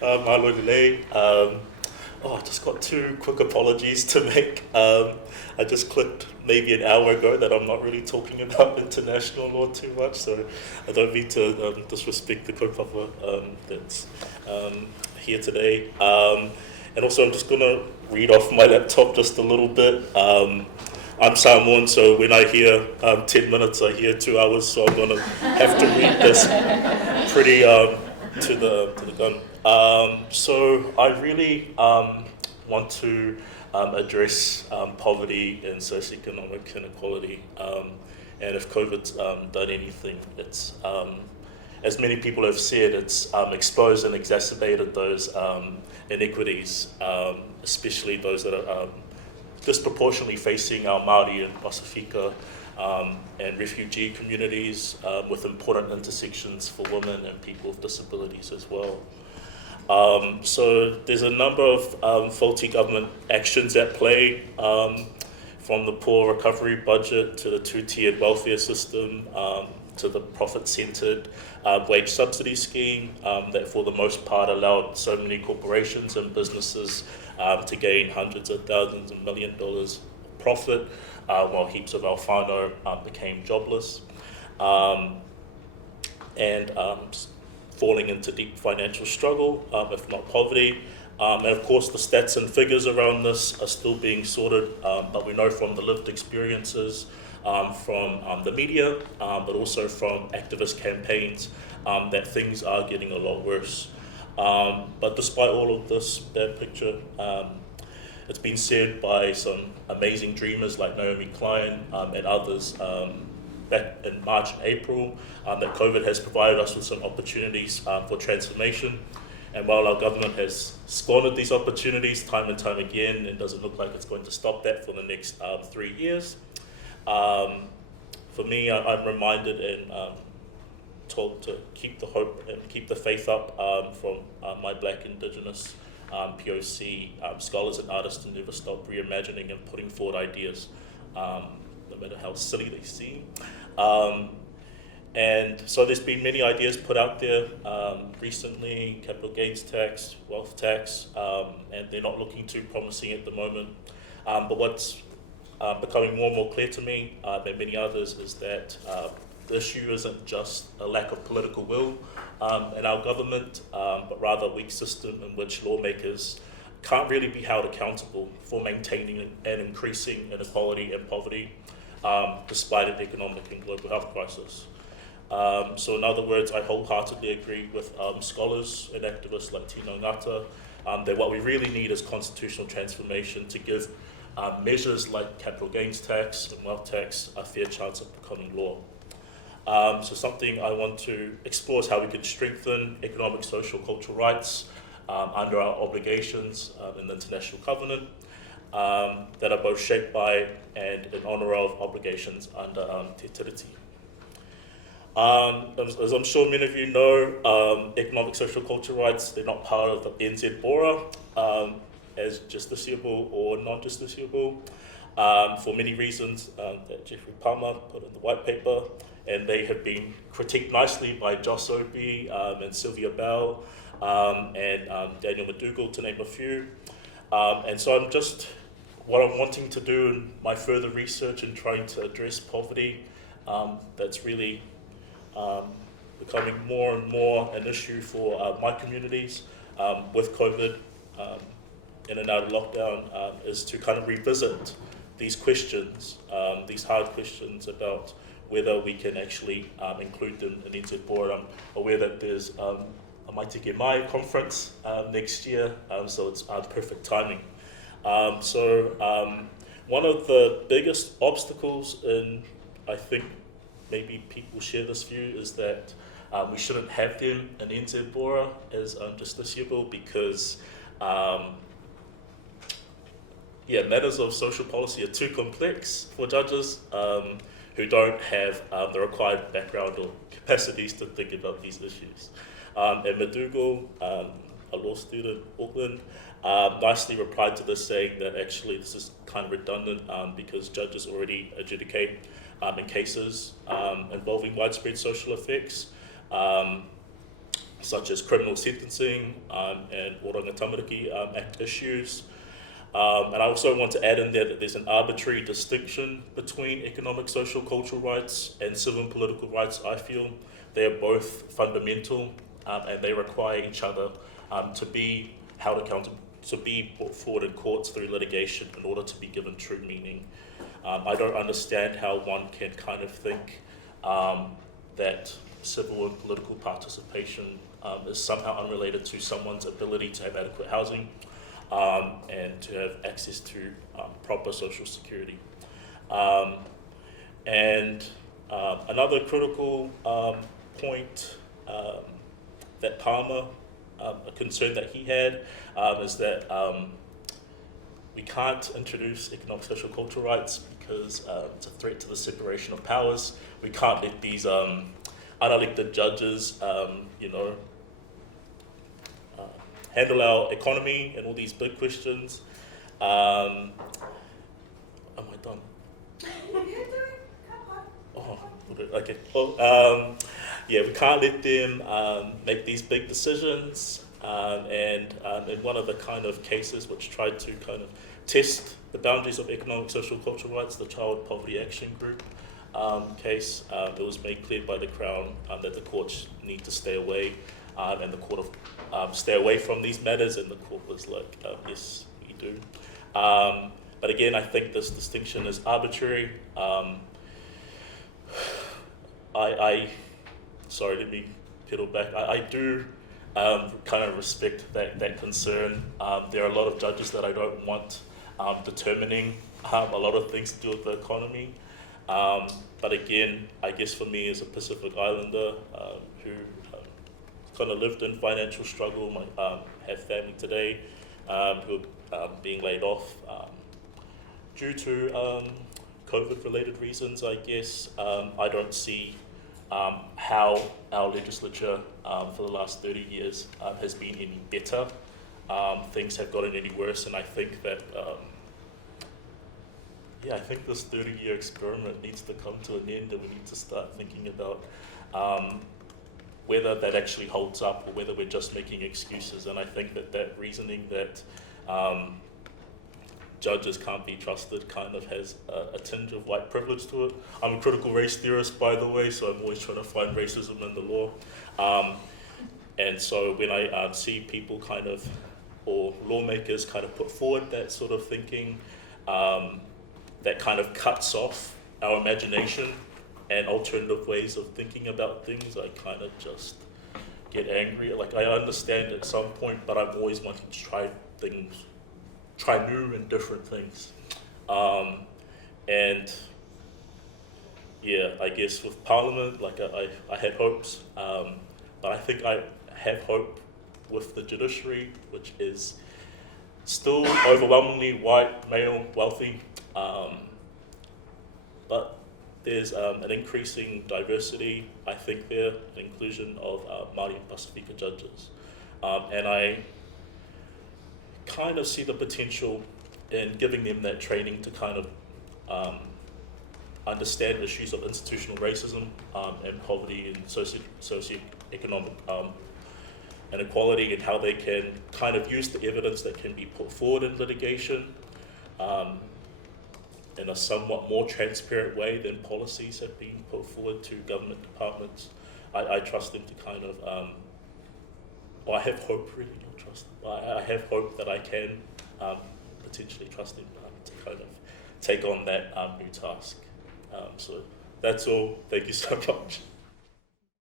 Malo Lele. I just got two quick apologies to make. I just clicked maybe an hour ago that I'm not really talking about international law too much, so I don't mean to disrespect the kaupapa that's here today. And also I'm just going to read off my laptop just a little bit. I'm Samoan, so when I hear 10 minutes, I hear 2 hours, so I'm going to have to read this pretty to the gun. So I really want to address poverty and socioeconomic inequality. And if COVID's done anything, it's, as many people have said, it's exposed and exacerbated those inequities, especially those that are disproportionately facing our Māori and Asafo and refugee communities, with important intersections for women and people with disabilities as well. So there's a number of faulty government actions at play, from the poor recovery budget to the two-tiered welfare system, to the profit-centred wage subsidy scheme that for the most part allowed so many corporations and businesses to gain hundreds of thousands and $1 million profit, while heaps of our whānau became jobless and falling into deep financial struggle, if not poverty. And of course the stats and figures around this are still being sorted, but we know from the lived experiences, from the media, but also from activist campaigns, that things are getting a lot worse. But despite all of this bad picture, it's been said by some amazing dreamers like Naomi Klein and others back in March and April that COVID has provided us with some opportunities for transformation. And while our government has squandered these opportunities time and time again, it doesn't look like it's going to stop that for the next 3 years. For me, I'm reminded and told to keep the hope and keep the faith up from my Black Indigenous POC scholars and artists to never stop reimagining and putting forward ideas, no matter how silly they seem. And so there's been many ideas put out there recently: capital gains tax, wealth tax, and they're not looking too promising at the moment. But what's becoming more and more clear to me and many others is that the issue isn't just a lack of political will in our government, but rather a weak system in which lawmakers can't really be held accountable for maintaining and increasing inequality and poverty, despite an economic and global health crisis. So in other words, I wholeheartedly agree with scholars and activists like Tino Ngata that what we really need is constitutional transformation to give measures like capital gains tax and wealth tax a fair chance of becoming law. So something I want to explore is how we can strengthen economic, social, cultural rights under our obligations in the International Covenant that are both shaped by and in honour of obligations under Te Tiriti. As I'm sure many of you know, economic, social, cultural rights, they're not part of the NZ Bora as justiciable or non-justiciable for many reasons that Jeffrey Palmer put in the white paper, and they have been critiqued nicely by Joss Opie and Sylvia Bell and Daniel McDougall, to name a few. And so what I'm wanting to do in my further research and trying to address poverty that's really becoming more and more an issue for my communities with COVID in and out of lockdown is to kind of revisit these questions, these hard questions about whether we can actually include them in NZ Board. I'm aware that there's a Maitike Mai conference next year, so it's perfect timing. So one of the biggest obstacles in, I think, maybe people share this view, is that we shouldn't have them in NZ Bora as justiciable because matters of social policy are too complex for judges who don't have the required background or capacities to think about these issues. And McDougall, a law student in Auckland, nicely replied to this, saying that actually this is kind of redundant because judges already adjudicate in cases involving widespread social effects. such as criminal sentencing and Oranga Tamariki Act issues. And I also want to add in there that there's an arbitrary distinction between economic, social, cultural rights and civil and political rights. I feel they are both fundamental and they require each other to be held accountable, to be brought forward in courts through litigation in order to be given true meaning. I don't understand how one can kind of think that civil and political participation is somehow unrelated to someone's ability to have adequate housing and to have access to proper social security. And another critical point that Palmer, a concern that he had, is that we can't introduce economic, social, cultural rights because it's a threat to the separation of powers. We can't let these unelected judges, handle our economy and all these big questions. Am I done? Oh, okay. Well, yeah, we can't let them make these big decisions. And in one of the kind of cases which tried to kind of test the boundaries of economic, social, cultural rights, the Child Poverty Action Group case, it was made clear by the Crown that the courts need to stay away, and the court of stay away from these matters, and the court was like, yes, we do. But again, I think this distinction is arbitrary. Sorry, let me pedal back. I do kind of respect that concern. There are a lot of judges that I don't want determining a lot of things to do with the economy. But again, I guess for me as a Pacific Islander who kind of lived in financial struggle, have family today who are being laid off due to COVID-related reasons, I guess, I don't see how our legislature for the last 30 years has been any better. Things have gotten any worse, and I think that I think this 30-year experiment needs to come to an end, and we need to start thinking about whether that actually holds up or whether we're just making excuses. And I think that reasoning that judges can't be trusted kind of has a tinge of white privilege to it. I'm a critical race theorist, by the way, so I'm always trying to find racism in the law. And so when I see people kind of, or lawmakers kind of put forward that sort of thinking, that kind of cuts off our imagination and alternative ways of thinking about things, I kind of just get angry. Like, I understand at some point, but I'm always wanting to try new and different things. And yeah, I guess with Parliament, like I had hopes, but I think I have hope with the judiciary, which is still overwhelmingly white, male, wealthy, but there's an increasing diversity, I think there, the inclusion of Māori and Pasifika judges. And I kind of see the potential in giving them that training to kind of understand issues of institutional racism and poverty and socioeconomic inequality, and how they can kind of use the evidence that can be put forward in litigation in a somewhat more transparent way than policies have been put forward to government departments. I trust them to kind of, I have hope, really, not trust them. I have hope that I can potentially trust them to kind of take on that new task. So that's all. Thank you so much.